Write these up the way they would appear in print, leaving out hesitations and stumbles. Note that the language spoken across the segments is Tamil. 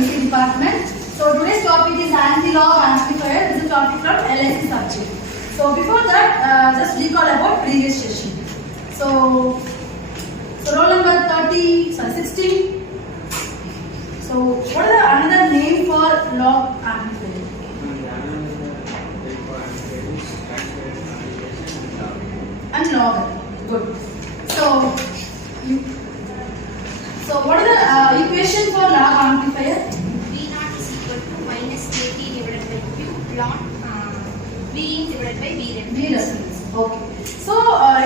AC department. So today's topic is anti-lock amplifier. This is a topic from LSC subject. So before that, just recall about previous session. So roll number 16. So what is another name for lock amplifier? And logger. Good. So what is the equation for log amplifier? V0 is equal to minus KT divided by Q log Vin divided by Vref. Vref. Okay. So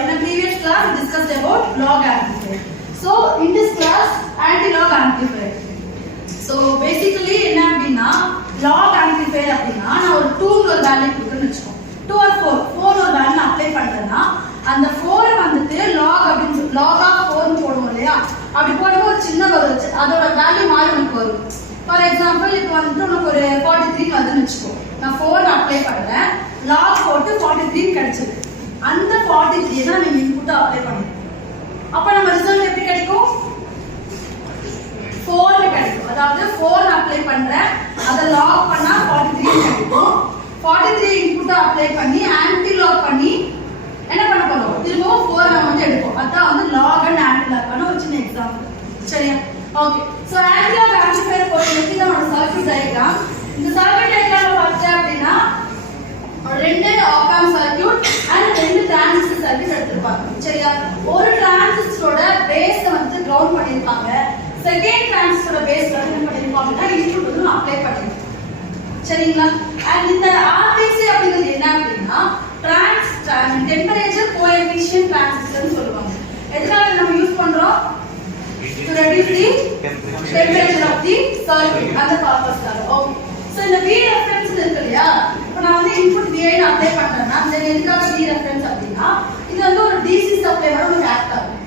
in a previous class we discussed about log amplifier. So in this class anti-log amplifier. So basically என்ன அப்படினா log amplifier அப்படினா நான் ஒரு 2 ஒரு வேல்யூ கொடுக்கணும்னு வெச்சுக்கோ 2 or 4 ஒரு வேல்யூ அப்ளை பண்றேன்னா அந்த 4 வந்துட்டு log அப்படினு log of 4 னு போடுவோம் இல்லையா அப்படி போடும்போது ஒரு சின்ன வரும் அதோட வேல்யூ மாறி நமக்கு வரும் ஃபார் எக்ஸாம்பிள் இப்போ வந்து நமக்கு ஒரு 43 வருதுன்னு வெச்சுக்கோ நான் 4 அப்ளை பண்றேன் log போட்டு 43 கிடைச்சது அந்த 43 தான் நீங்க இன்புட் அப்ளை பண்ணுங்க அப்ப நம்ம ரிசல்ட் எப்படி கிடைக்கும் 4 கிடைக்கும் அதாவது 4 அப்ளை பண்றேன் அத log பண்ணா 43 கிடைக்கும் 43 இன்புட் அப்ளை பண்ணி ஆன்டி லாக் பண்ணி என்ன பண்ண போறோம் திரும்ப 4 நம்ம வந்து எடுப்போம் அதான் வந்து log and anti log பண்ண ஒரு சின்ன எக்ஸாம்பிள் சரியா okay so anti log amplifier பொறுத்தவரைக்கும் நம்ம சர்க்யூட் டயகிராம் இந்த சர்க்யூட் டயகிராம்ல பார்த்தா அப்படினா ரெண்டு op amp சர்க்யூட் and ரெண்டு டிரான்சிஸ்டர் சர்க்யூட் எடுத்துப்பாங்க சரியா ஒரு டிரான்சிஸ்டரோட பேஸ் வந்து கிரவுண்ட் பண்ணிருப்பாங்க செகண்ட் டிரான்சிஸ்டரோட பேஸ் வந்து என்ன பண்ணிருப்பாங்கன்னா இன்புட் வந்து அப்ளை பண்ணிருப்பாங்க சரிங்களா and இந்த RTC அப்படிங்கிறது என்ன அப்படினா temperature coefficient transistor னு சொல்லுவாங்க எதுக்காக நம்ம யூஸ் பண்றோம் to reduce the temperature of the circuit அந்த பர்பஸ்க்காக ஓகே சோ இந்த V reference இருக்கு இல்லையா இப்போ நான் வந்து இன்புட் Vi னு அப்ளை பண்றேன்னா இந்த எதுக்காக V reference அப்படினா இது வந்து ஒரு DC சப்ளை மாதிரி ஒரு ஆக்ட் ஆகும்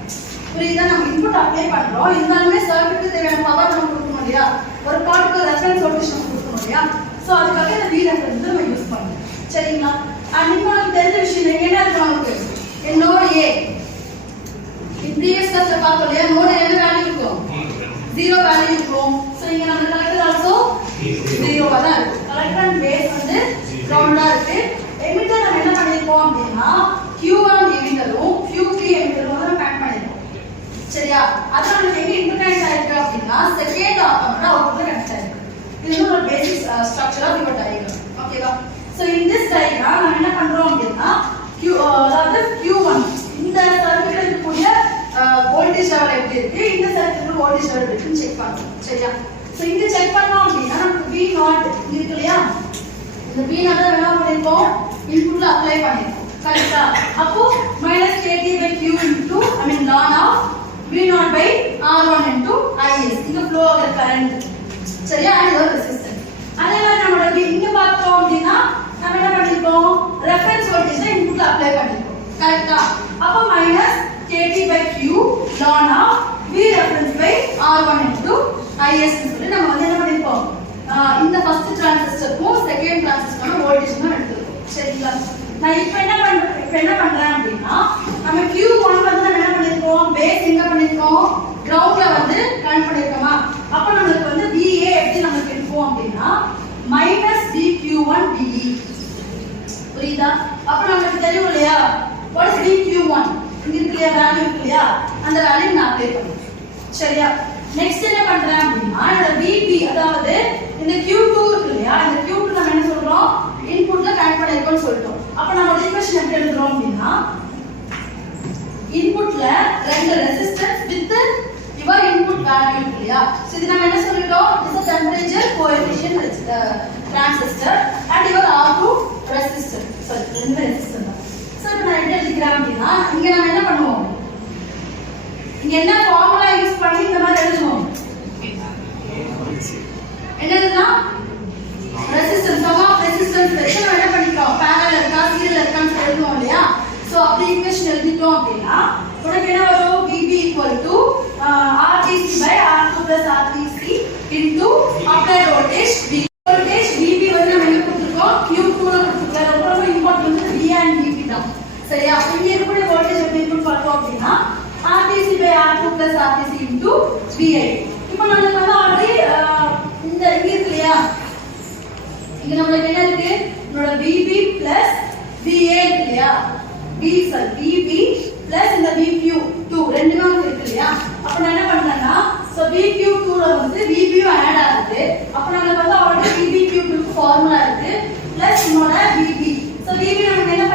புரியுதா நம்ம இன்புட் அப்ளை பண்றோம் இருந்தாலுமே சர்க்யூட்க்கு தேவையான பவர் நம்ம கொடுக்கணும் இல்லையா ஒரு பார்ட்டிகுலர் ரெஃபரன்ஸ் வோல்டேஜ் நம்ம கொடுக்கணும் இல்லையா சோ அதுக்காக இந்த V reference நம்ம யூஸ் பண்றோம் சரிங்களா and இன்னொரு தெரிஞ்ச விஷயம் என்ன இருக்கு நமக்கு நோட் A previous class பார்த்தோம் இல்லையா நோட் என்ன வேல்யூ இருக்கும் 0 வேல்யூ இருக்கும் சோ இங்க நம்ம கலெக்டர் ஆல்சோ 0 வா தான் இருக்கு கலெக்டர் அண்ட் பேஸ் வந்து கிரவுண்டா இருக்கு எமிட்டர் நம்ம என்ன பண்ணிருக்கோம் அப்படினா Q1 எமிட்டரும் Q3 எமிட்டரும் வந்து நம்ம கனெக்ட் பண்ணிருக்கோம் சரியா அது நமக்கு எங்க இன்டர்கனெக்ட் ஆயிருக்கு அப்படினா செகண்ட் ஆப் வந்து அவுட்புட்ல கனெக்ட் ஆயிருக்கு இது ஒரு basic structure of your diagram ஓகேவா சோ இன் திஸ் டயகிராம் நம்ம என்ன பண்றோம் அப்படினா அதாவது Q1 இந்த சர்க்யூட்ல இருக்கக்கூடிய வோல்டேஜ் லெவல் எப்படி இருக்கு இந்த சர்க்யூட்ல வோல்டேஜ் லெவல் எப்படின்னு செக் பண்ணனும் சரியா சோ இங்க செக் பண்ணோம் அப்படினா நமக்கு V0 இருக்கு இல்லையா இந்த V0 என்ன பண்ணிருக்கோம் இன்புட்ல அப்ளை பண்ணிருக்கோம் கரெக்ட்டா அப்போ -KT/Q into I mean ln of V0/R1 into Is இந்த ஃப்ளோ ஆகிற கரண்ட் சரியா இது ஒரு ரெசிஸ்டன்ஸ் அதே மாதிரி நம்ம இங்க பார்த்தோம் அப்படினா நம்ம என்ன பண்ணிருக்கோம் ரெஃபரன்ஸ் வோல்டேஜ் இன்புட்ல அப்ளை பண்ணிருக்கோம் கரெக்ட்டா அப்போ -KT/Q ln of V_R1 into Is சொல்லி நம்ம வந்து என்ன பண்ணிருக்கோம் இந்த ஃபர்ஸ்ட் டிரான்சிஸ்டருக்கும் செகண்ட் டிரான்சிஸ்டருக்கும் வோல்டேஜ் தான் எடுத்துக்கோம் சரிங்களா நான் இப்போ என்ன பண்றேன் அப்படினா நம்ம Q1 வந்து நம்ம என்ன பண்ணிருக்கோம் பேஸ் எங்க பண்ணிருக்கோம் கிரவுண்ட்ல வந்து கனெக்ட் பண்ணிருக்கோமா அப்ப நமக்கு வந்து VA எப்படி நமக்கு இருக்கும் அப்படினா -dQ1 VE புரியுதா அப்ப நமக்கு தெரியும் இல்லையா what is dQ1 இங்க இருக்கிற வேல்யூ இருக்கு இல்லையா அந்த வேல்யூ நான் அப்ளை பண்ணுவேன் சரியா நெக்ஸ்ட் என்ன பண்றேன் அப்படினா இந்த VB அதாவது இந்த Q2 இருக்கு இல்லையா இந்த Q2 நம்ம என்ன சொல்றோம் இன்புட்ல கனெக்ட் பண்ணிருக்கோம்னு சொல்றோம் அப்ப நம்ம ஈக்குவேஷன் எப்படி எழுதுறோம் அப்படினா இன்புட்ல ரெண்டு resistance with your input value இருக்கு இல்லையா சோ இது நம்ம என்ன சொல்லிட்டோம் this is temperature coefficient transistor and your R2 resistor sorry ரெண்டு ரெசிஸ்டர் தான் சோ இப்போ நான் என்ன எழுதிக்கிறேன் அப்படினா இங்க நாம என்ன பண்ணுவோம் இங்க என்ன ஃபார்முலா யூஸ் பண்ணி இந்த மாதிரி எழுதுவோம் என்னதுன்னா ரெசிஸ்டன்ஸ் sum of resistance வெச்சு நம்ம என்ன பண்ணிட்டோம் parallel இருக்கா serial இருக்கான்னு எழுதுவோம் இல்லையா சோ அப்படி ஈக்குவேஷன் எழுதிட்டோம் அப்படினா உனக்கு என்ன வரும் VB RTC/R2+RTC into applied voltage VB வந்து நம்ம என்ன கொடுத்திருக்கோம் Q2 ல கொடுத்திருக்கோம் ரொம்ப இம்பார்ட்டன்ட் வந்து V and VB தான் சரியா இங்க இருக்கக்கூடிய வோல்டேஜ் எப்படி இருக்குன்னு பார்த்தோம் அப்படினா RTC/R2+RTC into VI இப்போ நமக்கு வந்து ஆல்ரெடி இந்த plus VA இருக்கு இல்லையா VB plus இந்த VQ2 ரெண்டுமே வந்து இருக்கு இல்லையா அப்ப நான் என்ன பண்றேன்னா சோ VQ2 ல வந்து VB ஆட் ஆகுது அப்ப நமக்கு வந்து ஆல்ரெடி VBQ2 க்கு ஃபார்முலா இருக்கு plus இன்னொரு VB சோ VB நம்ம என்ன